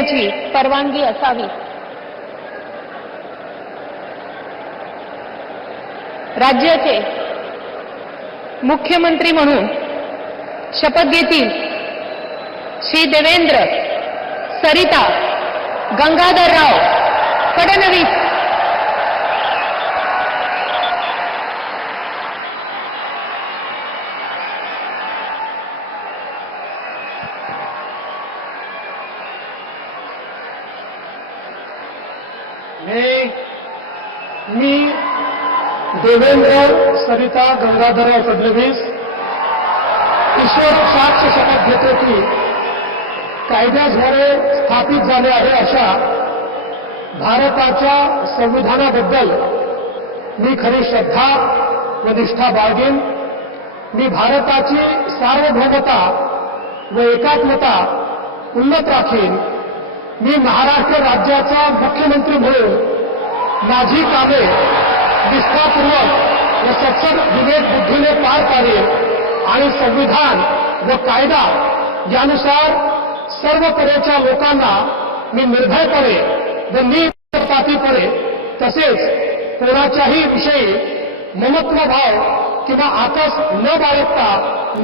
देण्याची परवानगी असावी। राज्याचे मुख्यमंत्री म्हणून शपथ घेतील श्री देवेंद्र सरिता गंगाधरराव फडणवीस। मी देवेंद्र सरिता गंगाधरराव फडणवीस ईश्वर साक्ष शपथ घेतो की कायद्याद्वारे स्थापित झाले आहे अशा भारताच्या संविधानाबद्दल मी खरी श्रद्धा व निष्ठा बाळगेन। मी भारताची सार्वभौमता व एकात्मता उन्नत राखीन। मी महाराष्ट्र राज्याचा मुख्यमंत्री म्हणून माझी कामे निष्ठापूर्वक व सत्सद विवेक बुद्धीने पार पाडेल आणि संविधान व कायदा यानुसार सर्व तऱ्हेच्या लोकांना मी निर्भयपणे व निपक्षपातीपणे तसेच कोणाच्याही विषयी ममत्व भाव किंवा आकस न बाळगता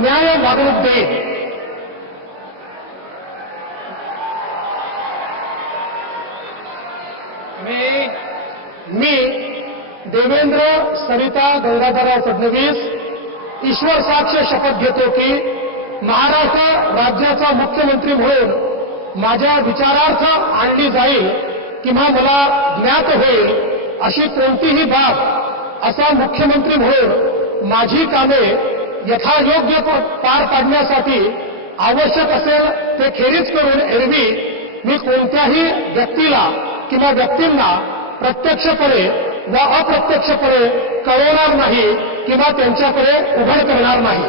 न्याय वागणूक देईन। मी देवेंद्र सरिता गंगाधरराव फडणवीस ईश्वर साक्ष शपथ घेतो की महाराष्ट्र राज्याचा मुख्यमंत्री म्हणून माझ्या विचारार्थ आणली जाईल किंवा मला ज्ञात होईल अशी कोणतीही बाब असा मुख्यमंत्री म्हणून माझी कामे यथायोग्य पार पाडण्यासाठी आवश्यक असेल ते खेरीज करून एरवी मी कोणत्याही व्यक्तीला किंवा व्यक्तींना प्रत्यक्षपणे व अप्रत्यक्षपणे कळवणार नाही किंवा त्यांच्याकडे उघड करणार नाही।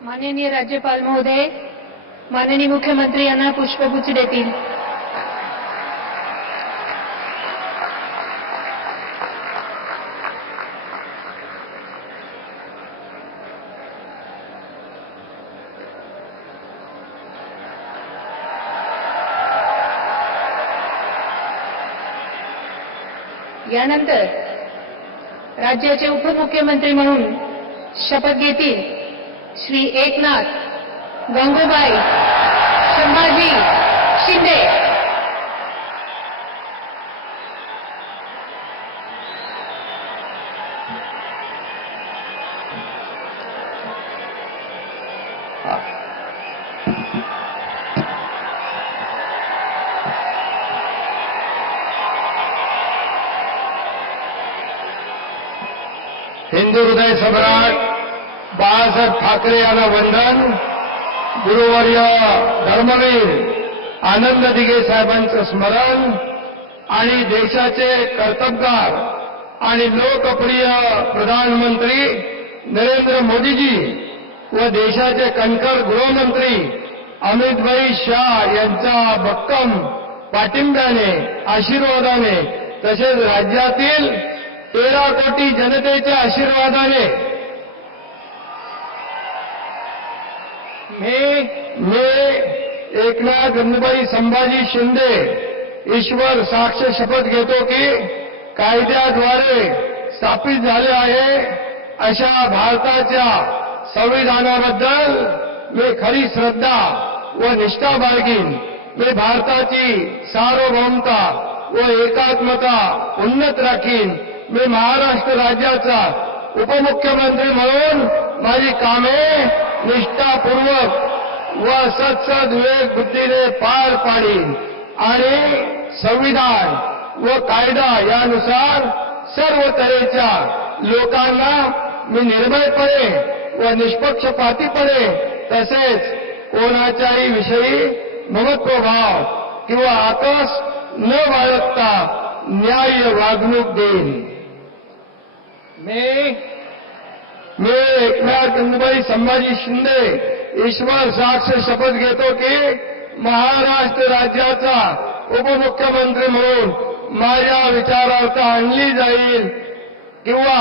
माननीय राज्यपाल महोदय, माननीय मुख्यमंत्री यांना पुष्पगुच्छ देतील। यानंतर राज्याचे उपमुख्यमंत्री म्हणून शपथ घेतील श्री एकनाथ गंगूबाई संभाजी शिंदे। हिंदू हृदय सम्राट बाळासाहेब ठाकरे यांना वंदन। गुरुवर्य धर्मवीर आनंद दिघे साहेबांचं स्मरण आणि देशाचे कर्तबगार आणि लोकप्रिय प्रधानमंत्री नरेंद्र मोदीजी व देशाचे कणखर गृहमंत्री अमितभाई शाह यांच्या भक्कम पाठिंब्याने आशीर्वादाने तसेच राज्यातील 13 कोटी जनतेच्या आशीर्वादाने मी एकनाथ गंगूबाई संभाजी शिंदे ईश्वर साक्ष शपथ घेतो की कायद्याद्वारे स्थापित झाले आहे अशा भारताच्या संविधानाबद्दल मी खरी श्रद्धा व निष्ठा बाळगीन। मी भारताची सार्वभौमता व एकात्मता उन्नत राखीन। मी महाराष्ट्र राज्याचा उपमुख्यमंत्री म्हणून माझी कामे निष्ठापूर्वक व सत्सद विवेक बुद्धीने पार पाडीन आणि संविधान व कायदा यानुसार सर्व तऱ्हेच्या लोकांना मी निर्भयपणे व निष्पक्षपातीपणे तसेच कोणाच्याही विषयी ममत्वभाव किंवा आकस न बाळगता न्याय्य वागणूक देईन. मी एकनाथ गंगूबाई संभाजी शिंदे ईश्वर साक्ष शपथ घेतो की महाराष्ट्र राज्याचा उपमुख्यमंत्री म्हणून माझ्या विचारार्थ आणली जाईल किंवा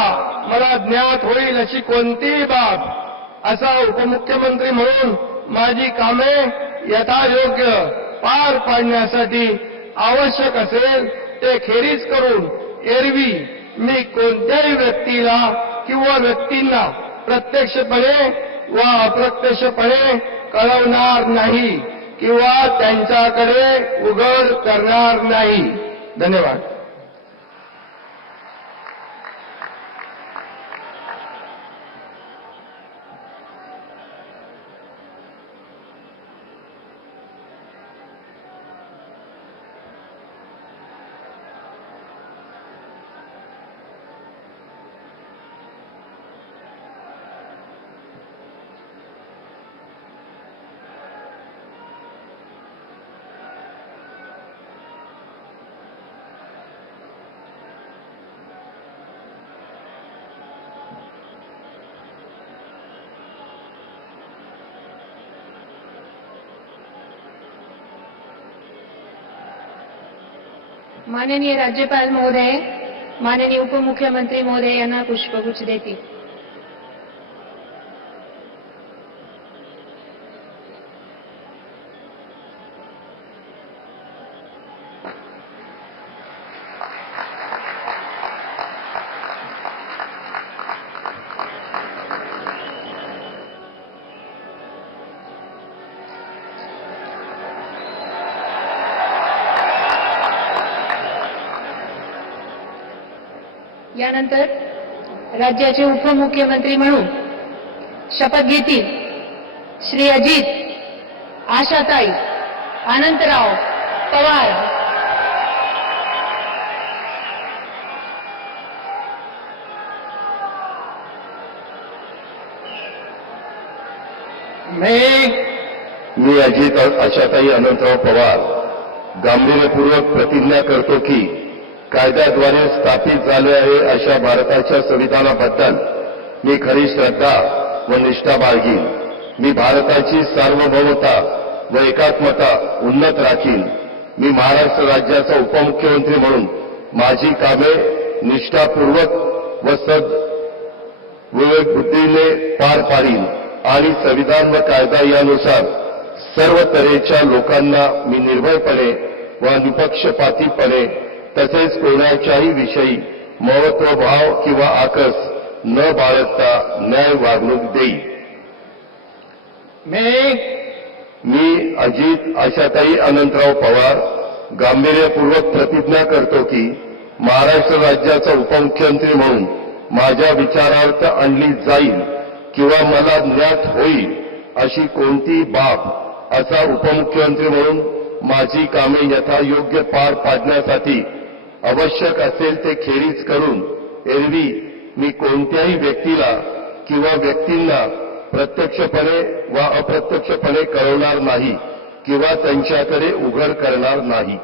मला ज्ञात होईल अशी कोणतीही बाब असा उपमुख्यमंत्री म्हणून माझी कामे यथायोग्य पार पाडण्यासाठी आवश्यक असेल ते खेरीज करून एरवी मी कोणत्याही व्यक्तीला किंवा व्यक्तींना प्रत्यक्षपणे व अप्रत्यक्षपणे कळवणार नाही किंवा त्यांच्याकडे उघड करणार नाही. धन्यवाद. माननीय राज्यपाल महोदय, माननीय उपमुख्यमंत्री महोदय यांना पुष्पगुच्छ देतील. यानंतर राज्याचे उपमुख्यमंत्री म्हणून शपथ घेतील श्री अजित आशाताई अनंतराव पवार. मी अजित आशाताई अनंतराव पवार गांभीर्यपूर्वक प्रतिज्ञा करतो की कायद्याद्वारे स्थापित झाले आहे अशा भारताच्या संविधानाबद्दल मी खरी श्रद्धा व निष्ठा बाळगीन. मी भारताची सार्वभौमता व एकात्मता उन्नत राखीन. मी महाराष्ट्र राज्याचा उपमुख्यमंत्री म्हणून माझी कामे निष्ठापूर्वक व सद विवेक बुद्धीने पार पाडीन आणि संविधान व कायदा यानुसार सर्व तऱ्हेच्या लोकांना मी निर्भयपणे व निपक्षपातीपणे तसेच कोणाच्याही विषयी महत्वभाव किंवा आकस न बाळगता न्याय वागणूक देईल. मी अजित आशाताई अनंतराव पवार गांभीर्यपूर्वक प्रतिज्ञा करतो की महाराष्ट्र राज्याचा उपमुख्यमंत्री म्हणून माझ्या विचारार्थ आणली जाईल किंवा मला ज्ञात होईल अशी कोणतीही बाब असा उपमुख्यमंत्री म्हणून माझी कामे यथायोग्य पार पाडण्यासाठी आवश्यक असेल ते खेरीज करून एरवी मी कोणत्याही व्यक्तीला किंवा व्यक्तींना प्रत्यक्षपणे वा अप्रत्यक्षपणे कळवणार नाही किंवा त्यांच्याकडे उघड करणार नाही.